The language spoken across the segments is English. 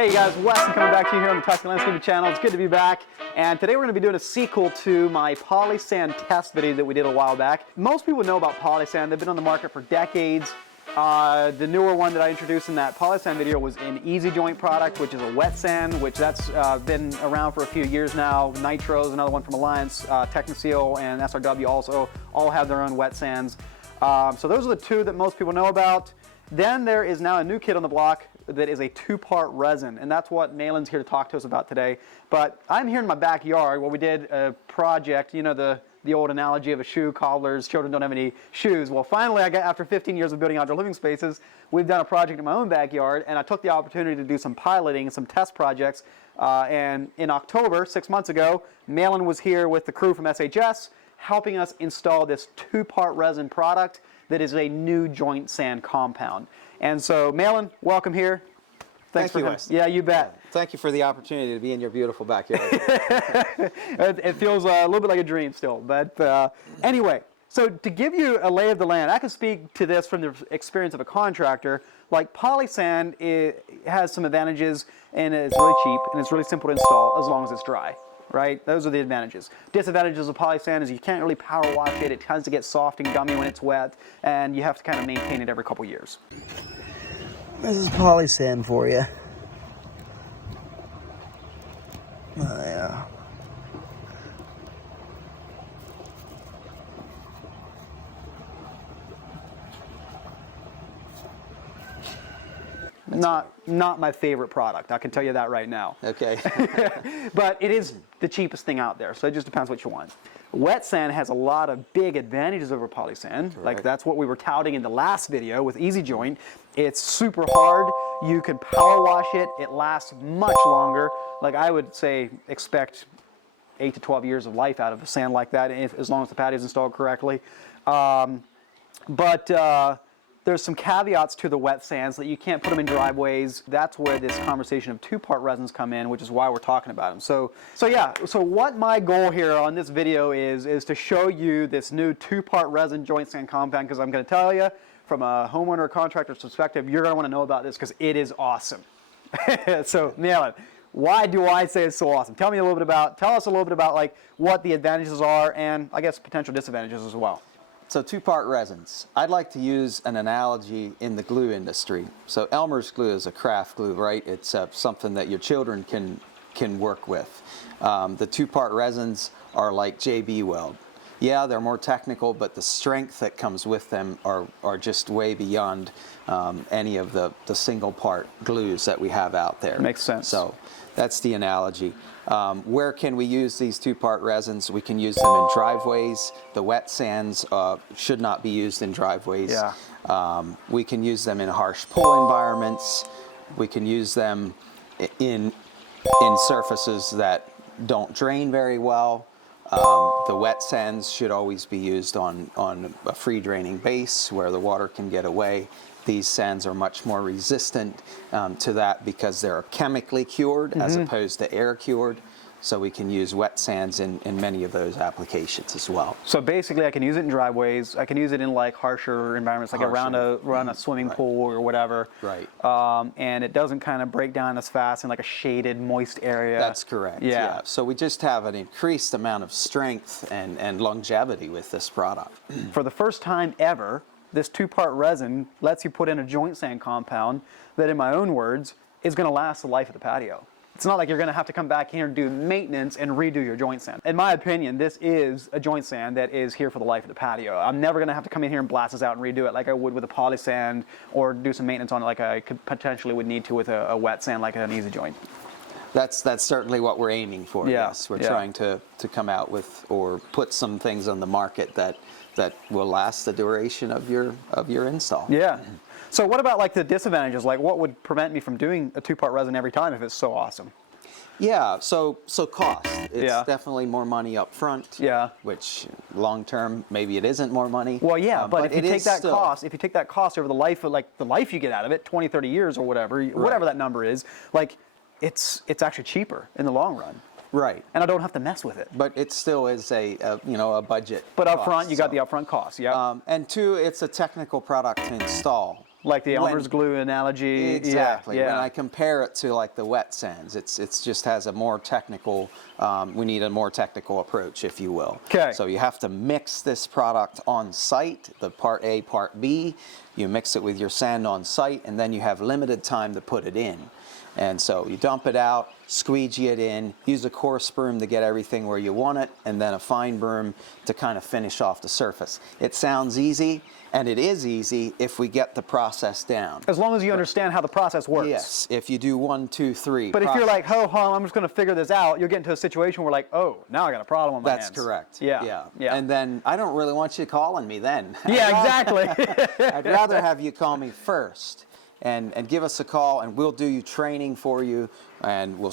Hey guys, Wes coming back to you here on the Tussey Landscaping channel. It's good to be back. And today we're going to be doing a sequel to my polysand test video that we did a while back. Most people know about polysand. They've been on the market for decades. The newer one that I introduced in that polysand video was an Easy Joint product, which is a wet sand, which that's been around for a few years now. Nitro is another one from Alliance, Technoseal and SRW also all have their own wet sands. So those are the two that most people know about. Then there is now a new kid on the block that is a two-part resin, and that's what Malin's here to talk to us about today. But I'm here in my backyard where we did a project, you know, the old analogy of a shoe cobbler's children don't have any shoes. Well, finally, after 15 years of building outdoor living spaces, we've done a project in my own backyard, and I took the opportunity to do some piloting, some test projects. And in October, 6 months ago, Malin was here with the crew from SHS, helping us install this two-part resin product that is a new joint sand compound. And so, Malin, welcome here. Thank you, Wes. Yeah, you bet. Thank you for the opportunity to be in your beautiful backyard. It feels a little bit like a dream still. But anyway, so to give you a lay of the land, I can speak to this from the experience of a contractor. Like polysand, it has some advantages, and it's really cheap, and it's really simple to install as long as it's dry. Right? Those are the advantages. Disadvantages of polysand is you can't really power wash it. It tends to get soft and gummy when it's wet, and you have to kind of maintain it every couple years. This is polysand for you. Oh, yeah. Not my favorite product. I can tell you that right now. Okay. But it is the cheapest thing out there, so it just depends what you want. Wet sand has a lot of big advantages over polysand. Correct. Like that's what we were touting in the last video with Easy Joint. It's super hard. You can power wash it. It lasts much longer. Like I would say expect 8 to 12 years of life out of a sand like that, as long as the patio is installed correctly. There's some caveats to the wet sands that you can't put them in driveways. That's where this conversation of two-part resins come in, which is why we're talking about them. So what my goal here on this video is to show you this new two-part resin joint sand compound, because I'm going to tell you, from a homeowner or contractor's perspective, you're going to want to know about this because it is awesome. So, Malin, why do I say it's so awesome? Tell us a little bit about like what the advantages are and I guess potential disadvantages as well. So two-part resins. I'd like to use an analogy in the glue industry. So Elmer's glue is a craft glue, right? It's something that your children can work with. The two-part resins are like JB Weld. Yeah, they're more technical, but the strength that comes with them are just way beyond any of the single-part glues that we have out there. Makes sense. So that's the analogy. Where can we use these two-part resins? We can use them in driveways. The wet sands should not be used in driveways. Yeah. We can use them in harsh pull environments. We can use them in surfaces that don't drain very well. The wet sands should always be used on a free draining base where the water can get away. These sands are much more resistant to that because they're chemically cured as opposed to air cured. So we can use wet sands in many of those applications as well. So basically I can use it in driveways. I can use it in like harsher environments, like around a swimming pool or whatever. Right. And it doesn't kind of break down as fast in like a shaded, moist area. That's correct. Yeah. So we just have an increased amount of strength and longevity with this product. For the first time ever, this two-part resin lets you put in a joint sand compound that, in my own words, is going to last the life of the patio. It's not like you're going to have to come back here and do maintenance and redo your joint sand. In my opinion, this is a joint sand that is here for the life of the patio. I'm never going to have to come in here and blast this out and redo it like I would with a polysand or do some maintenance on it like I could potentially would need to with a wet sand like an Easy Joint. That's certainly what we're aiming for. Yeah. Yes, we're trying to come out with or put some things on the market that will last the duration of your install. Yeah. So what about like the disadvantages? Like what would prevent me from doing a two-part resin every time if it's so awesome? Yeah, so cost. It's Yeah. definitely more money up front. Yeah. Which long term maybe it isn't more money. Well, yeah, but if you take that still cost, over the life of like the life you get out of it, 20, 30 years or whatever, whatever that number is, like it's actually cheaper in the long run. Right. And I don't have to mess with it. But it still is a budget. But up front, cost, you got the upfront cost, yeah. And two, it's a technical product to install. Like the Elmer's glue analogy. Exactly. Yeah. When I compare it to like the wet sands, it's just has a more technical, we need a more technical approach, if you will. Okay. So you have to mix this product on site, the part A, part B. You mix it with your sand on site, and then you have limited time to put it in. And so you dump it out, squeegee it in, use a coarse broom to get everything where you want it, and then a fine broom to kind of finish off the surface. It sounds easy, and it is easy if we get the process down. As long as you understand how the process works. Yes, if you do 1, 2, 3. But if you're like, ho, I'm just going to figure this out, you'll get into a situation where like, oh, now I got a problem on my hands. That's correct. Yeah. And then I don't really want you calling me then. Yeah, exactly. I'd rather have you call me first. And give us a call, and we'll do you training for you, and we'll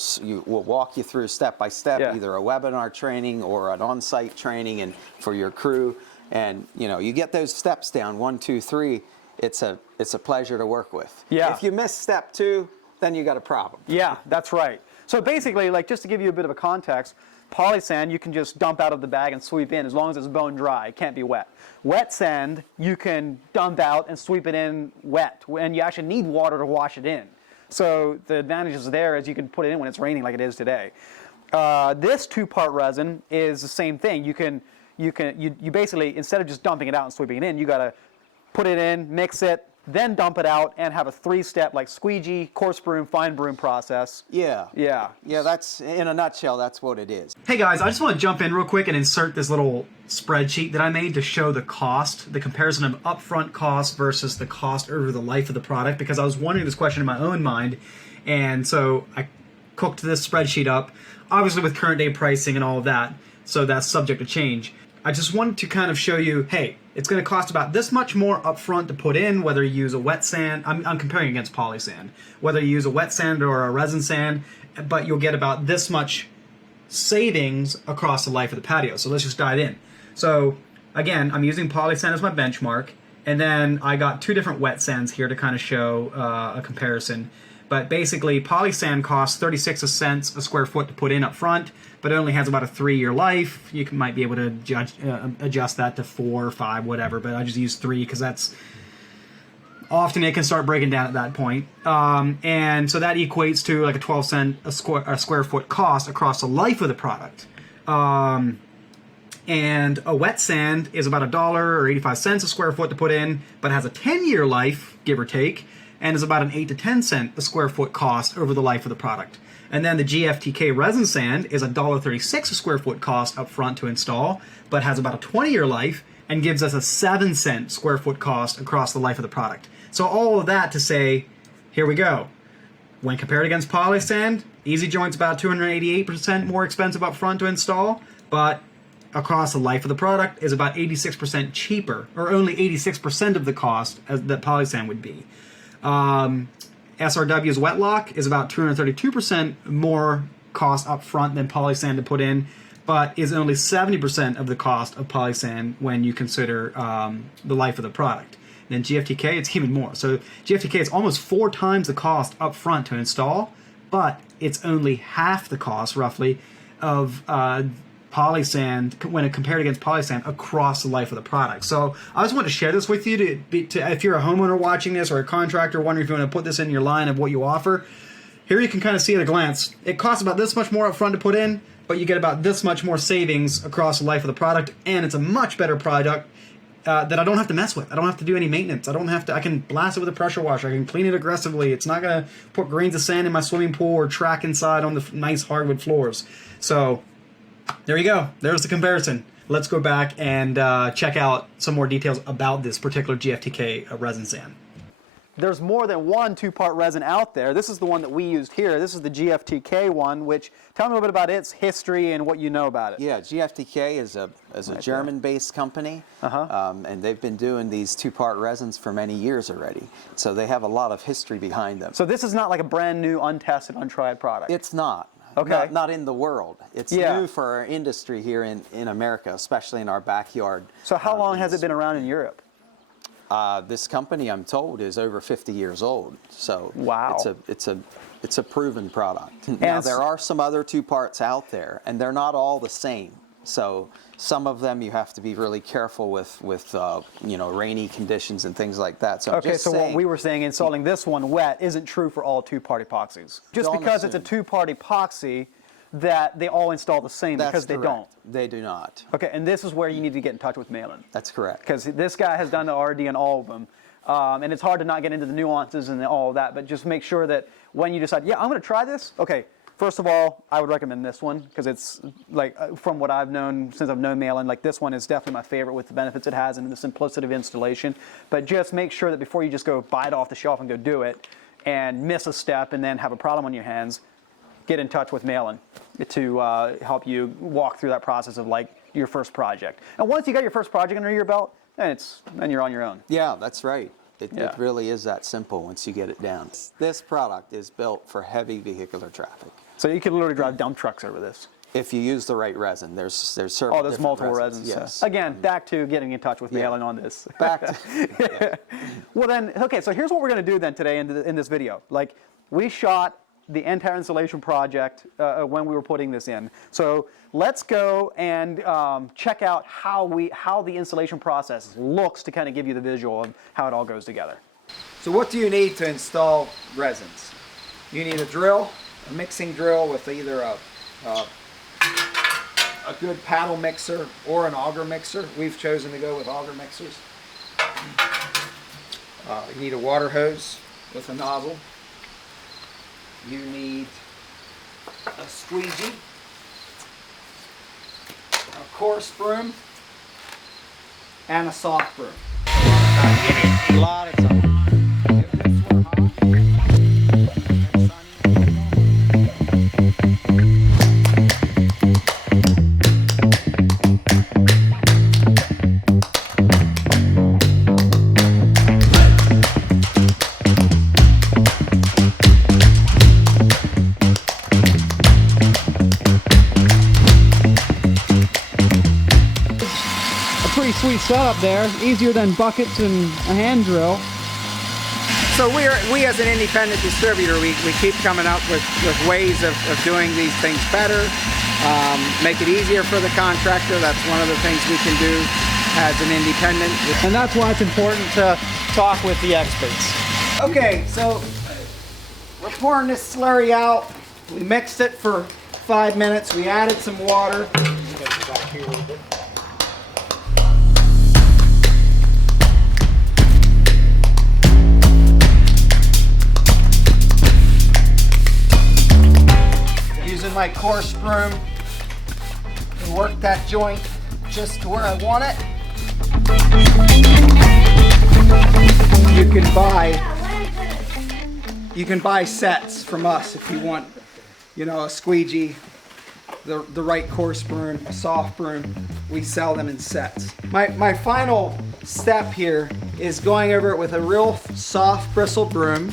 walk you through step by step, either a webinar training or an on-site training, and for your crew. And you get those steps down, 1, 2, 3. It's a pleasure to work with. Yeah. If you miss step 2, then you got a problem. Yeah, that's right. So basically, like just to give you a bit of a context, polysand you can just dump out of the bag and sweep in as long as it's bone dry. It can't be wet. Wet sand you can dump out and sweep it in wet, and you actually need water to wash it in. So the advantage is there is you can put it in when it's raining like it is today. This 2-part resin is the same thing. You basically, instead of just dumping it out and sweeping it in, you got to put it in, mix it, then dump it out, and have a 3-step like squeegee, coarse broom, fine broom process. Yeah. Yeah. That's, in a nutshell, that's what it is. Hey guys, I just want to jump in real quick and insert this little spreadsheet that I made to show the cost, the comparison of upfront cost versus the cost over the life of the product, because I was wondering this question in my own mind, and so I cooked this spreadsheet up, obviously with current day pricing and all of that, so that's subject to change. I just wanted to kind of show you, hey, it's going to cost about this much more upfront to put in, whether you use a wet sand. I'm comparing against polysand. Whether you use a wet sand or a resin sand, but you'll get about this much savings across the life of the patio. So let's just dive in. So again, I'm using polysand as my benchmark, and then I got 2 different wet sands here to kind of show a comparison. But basically, polysand costs 36 cents a square foot to put in up front, but it only has about a 3-year life. You might be able to adjust that to 4 or 5, whatever, but I just use 3 because that's often it can start breaking down at that point. And so that equates to like a 12 cent a square foot cost across the life of the product. And a wet sand is about $1 or 85 cents a square foot to put in, but has a 10-year life, give or take, and is about an 8 to 10 cent a square foot cost over the life of the product. And then the GFTK resin sand is $1.36 a square foot cost up front to install, but has about a 20-year life and gives us a 7 cent square foot cost across the life of the product. So all of that to say, here we go. When compared against polysand, Easy Joint's about 288% more expensive up front to install, but across the life of the product is about 86% cheaper, or only 86% of the cost that polysand would be. SRW's wet lock is about 232% more cost up front than polysand to put in, but is only 70% of the cost of polysand when you consider the life of the product. Then GFTK, it's even more. So GFTK is almost 4 times the cost up front to install, but it's only half the cost, roughly, of polysand when compared against polysand across the life of the product. So I just want to share this with you to if you're a homeowner watching this or a contractor wondering if you want to put this in your line of what you offer. Here you can kind of see at a glance. It costs about this much more up front to put in, but you get about this much more savings across the life of the product, and it's a much better product that I don't have to mess with. I don't have to do any maintenance. I can blast it with a pressure washer. I can clean it aggressively. It's not going to put grains of sand in my swimming pool or track inside on the nice hardwood floors. So there you go. There's the comparison. Let's go back and check out some more details about this particular GFTK resin sand. There's more than one 2-part resin out there. This is the one that we used here. This is the GFTK one, which, tell me a little bit about its history and what you know about it. Yeah, GFTK is a German-based company, and they've been doing these 2-part resins for many years already. So they have a lot of history behind them. So this is not like a brand new, untested, untried product? It's not. Okay. Not in the world. It's new for our industry here in America, especially in our backyard. So how long has it been around in Europe? This company, I'm told, is over 50 years old. So wow. It's a proven product. Now there are some other 2 parts out there, and they're not all the same. So some of them you have to be really careful with you know, rainy conditions and things like that. So I'm Okay, just so saying, what we were saying, installing this one wet isn't true for all two-part epoxies. Just Don't because it's a assume. two-part epoxy, that they all install the same, that's because they correct. don't. They do not. Okay, and this is where you need to get in touch with Malin. That's correct. Because this guy has done the R&D on all of them. And it's hard to not get into the nuances and all of that, but just make sure that when you decide, yeah, I'm going to try this, okay, first of all, I would recommend this one, because it's, like, from what I've known, since I've known Malin, like, this one is definitely my favorite with the benefits it has and the simplicity of installation. But just make sure that before you just go buy it off the shelf and go do it, and miss a step and then have a problem on your hands, get in touch with Malin to help you walk through that process of, like, your first project. And once you got your first project under your belt, then you're on your own. Yeah, that's right. It Yeah. really is that simple once you get it down. This product is built for heavy vehicular traffic. So you could literally drive dump trucks over this. If you use the right resin, there's several Oh, there's different multiple resins. Yes. Again, back to getting in touch with Malin on this. Back to, Well then, okay, so here's what we're going to do then today in this video. Like, we shot the entire installation project when we were putting this in. So let's go and check out how the installation process looks to kind of give you the visual of how it all goes together. So what do you need to install resins? You need a drill, a mixing drill with either a good paddle mixer or an auger mixer. We've chosen to go with auger mixers. You need a water hose with a nozzle. You need a squeegee, a coarse broom, and a soft broom. a lot of time. Pretty sweet setup there, easier than buckets and a hand drill. So we as an independent distributor, we keep coming up with ways of doing these things better, make it easier for the contractor. That's one of the things we can do as an independent. And that's why it's important to talk with the experts. Okay, so we're pouring this slurry out. We mixed it for 5 minutes. We added some water. Using my coarse broom to work that joint just to where I want it. You can buy sets from us if you want, you know, a squeegee, the right coarse broom, a soft broom. We sell them in sets. My final step here is going over it with a real soft bristle broom,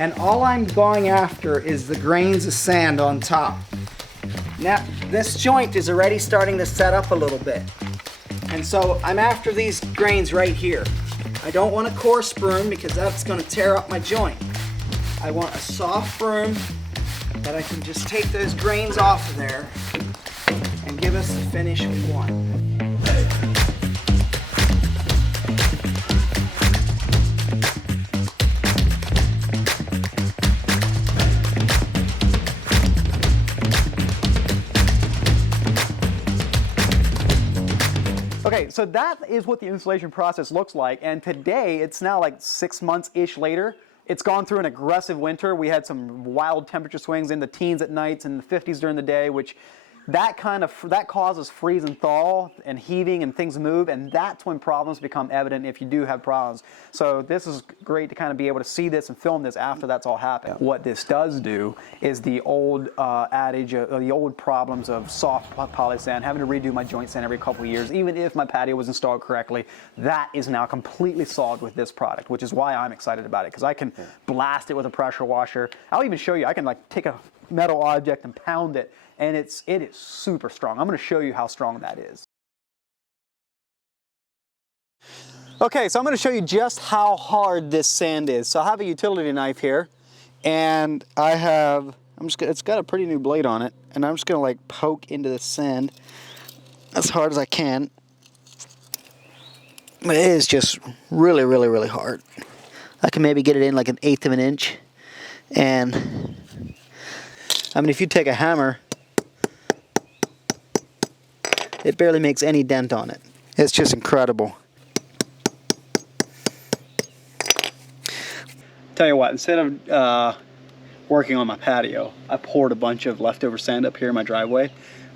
and all I'm going after is the grains of sand on top. Now, this joint is already starting to set up a little bit, and so I'm after these grains right here. I don't want a coarse broom because that's going to tear up my joint. I want a soft broom that I can just take those grains off of there and give us the finish we want. Okay, so that is what the installation process looks like, and today it's now like 6 months-ish later. It's gone through an aggressive winter. We had some wild temperature swings in the teens at nights and the 50s during the day, which that causes freeze and thaw and heaving and things move, and that's when problems become evident if you do have problems. So this is great to kind of be able to see this and film this after that's all happened. Yeah. What this does do is the old adage, the old problems of soft polysand, having to redo my joint sand every couple of years, even if my patio was installed correctly, that is now completely solved with this product, which is why I'm excited about it, because I can blast it with a pressure washer. I'll even show you, I can like take a metal object and pound it, and it is super strong. I'm going to show you how strong that is. Okay, so I'm going to show you just how hard this sand is. So I have a utility knife here, and it's got a pretty new blade on it, and I'm just going to like poke into the sand. as hard as I can. But it is just really, really, really hard. I can maybe get it in like 1/8 of an inch. And I mean, if you take a hammer, it barely makes any dent on it. It's just incredible. Tell you what, instead of working on my patio, I poured a bunch of leftover sand up here in my driveway.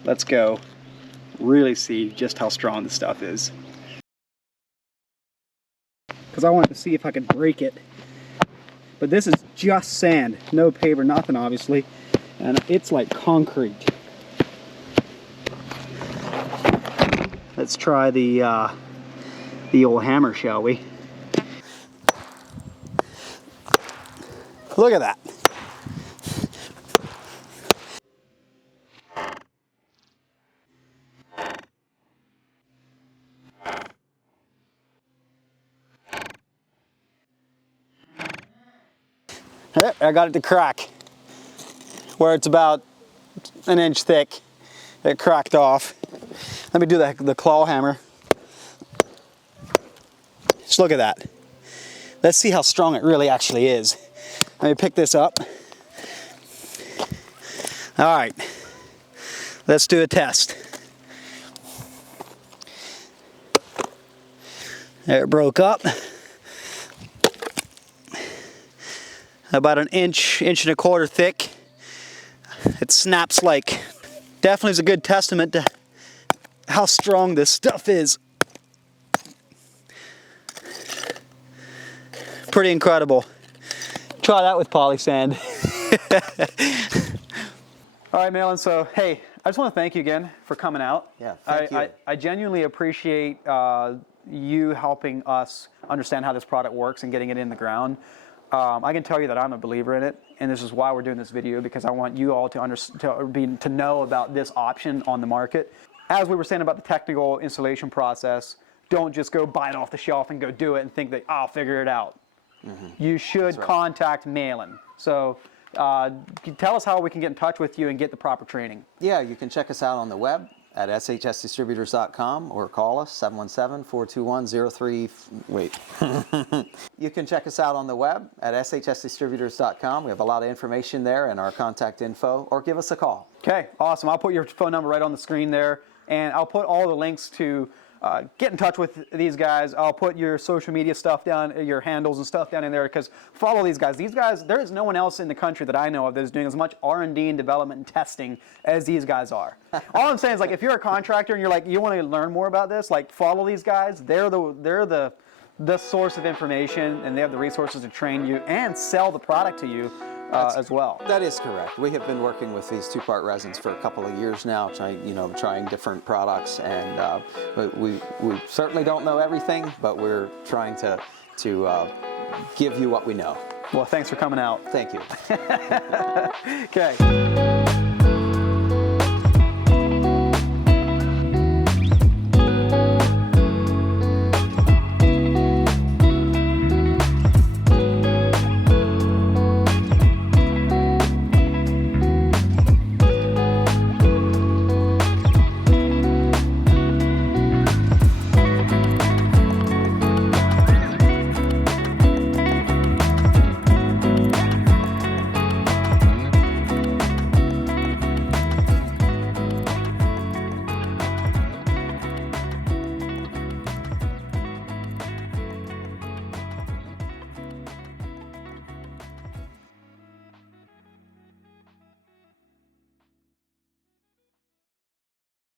Let's go really see just how strong this stuff is. Because I wanted to see if I could break it. But this is just sand, no paper, nothing obviously. And it's like concrete. Let's try the old hammer, shall we? Look at that. I got it to crack. Where it's about 1 inch thick, it cracked off. Let me do the claw hammer. Just look at that. Let's see how strong it really actually is. Let me pick this up. All right, let's do a test. There, it broke up. About 1 inch, 1.25 inches thick. It snaps like, definitely is a good testament to how strong this stuff is. Pretty incredible. Try that with polysand. All right, Malin, so hey, I just want to thank you again for coming out. Yeah, thank you. I genuinely appreciate you helping us understand how this product works and getting it in the ground. I can tell you that I'm a believer in it, and this is why we're doing this video, because I want you all to know about this option on the market. As we were saying about the technical installation process, don't just go buy it off the shelf and go do it and think that I'll figure it out. You should contact Malin. So tell us how we can get in touch with you and get the proper training. Yeah, you can check us out on the web at shsdistributors.com or call us 717-421-03. Wait. You can check us out on the web at shsdistributors.com. We have a lot of information there and our contact info, or give us a call. Okay, awesome. I'll put your phone number right on the screen there, and I'll put all the links to get in touch with these guys. I'll put your social media stuff down, your handles and stuff down in there, because follow these guys. These guys, there is no one else in the country that I know of that is doing as much R&D and development and testing as these guys are. All I'm saying is, like, if you're a contractor and you're like, you want to learn more about this, like, follow these guys. They're the source of information, and they have the resources to train you and sell the product to you as well. That is correct. We have been working with these two-part resins for a couple of years now, trying different products, and we certainly don't know everything, but we're trying to give you what we know. Well, thanks for coming out. Thank you. Okay.